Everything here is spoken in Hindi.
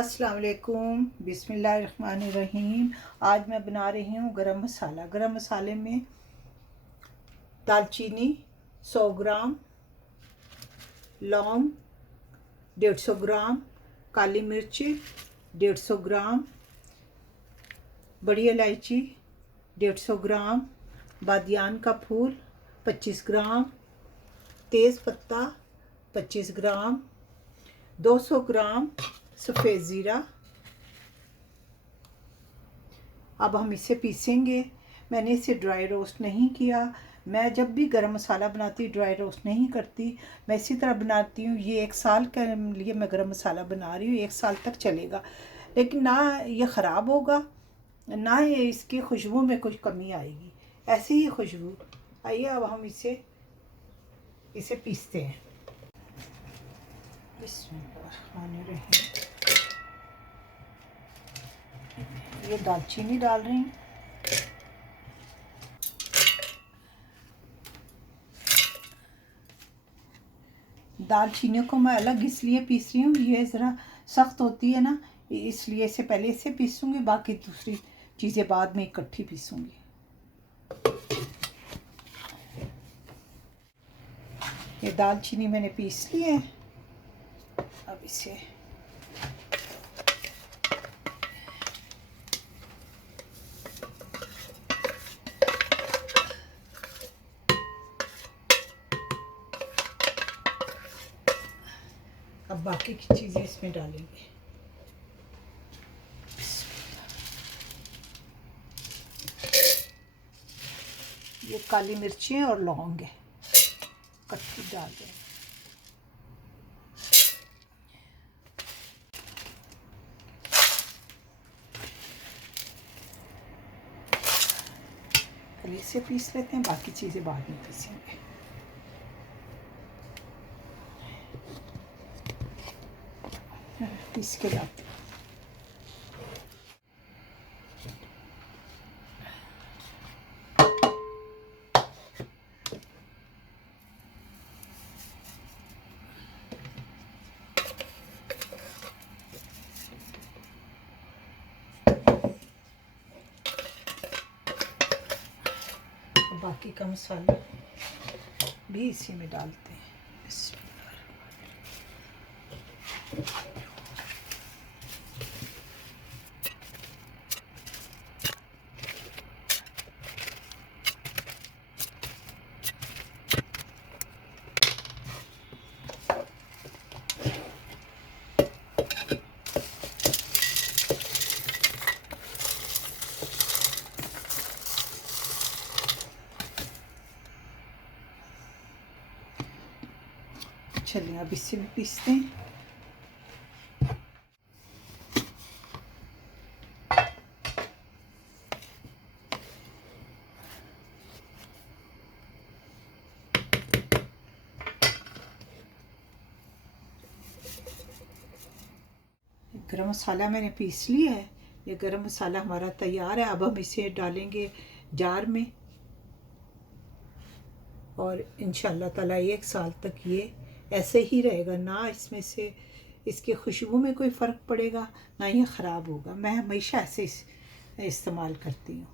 अस्सलाम वालेकुम, बिस्मिल्लाहिर्रहमानिर्रहीम। आज मैं बना रही हूँ गरम मसाला। गरम मसाले में दालचीनी 100 ग्राम, लौंग 150 ग्राम, काली मिर्च 150 ग्राम, बड़ी इलायची 150 ग्राम, बादियान का फूल 25 ग्राम, तेज़ पत्ता 25 ग्राम, 200 ग्राम सफ़ेद ज़ीरा। अब हम इसे पीसेंगे। मैंने इसे ड्राई रोस्ट नहीं किया। मैं जब भी गरम मसाला बनाती ड्राई रोस्ट नहीं करती, मैं इसी तरह बनाती हूँ। ये 1 साल के लिए मैं गरम मसाला बना रही हूँ, 1 साल तक चलेगा। लेकिन ना ये ख़राब होगा, ना ये इसकी खुशबू में कुछ कमी आएगी, ऐसी ही खुशबू। आइए अब हम इसे पीसते हैं। बिस्मिल्लाहिर्रहमानिर्रहीम। ये दालचीनी डाल रही हूँ। दालचीनी को मैं अलग इसलिए पीस रही हूँ, ये ज़रा सख्त होती है ना, इसलिए इसे पहले इसे पीसूँगी, बाकी दूसरी चीज़ें बाद में इकट्ठी पीसूँगी। ये दालचीनी मैंने पीस ली है। अब इसे अब बाकी की चीज़ें इसमें डालेंगे। ये काली मिर्चें और लौंग है, कट्टी डाल देंगे। पहले इसे पीस लेते हैं, बाकी चीज़ें बाद में पीसेंगे। पीस के लाते हैं। बाकी का मसाला भी इसी में डालते हैं। चलिए अब इससे भी पीसते हैं। गरम मसाला मैंने पीस लिया है। ये गरम मसाला हमारा तैयार है। अब हम इसे डालेंगे जार में, और इंशाल्लाह ताला 1 साल तक ये ऐसे ही रहेगा। ना इसमें से इसकी खुशबू में कोई फ़र्क पड़ेगा, ना ये ख़राब होगा। मैं हमेशा ऐसे इस्तेमाल करती हूँ।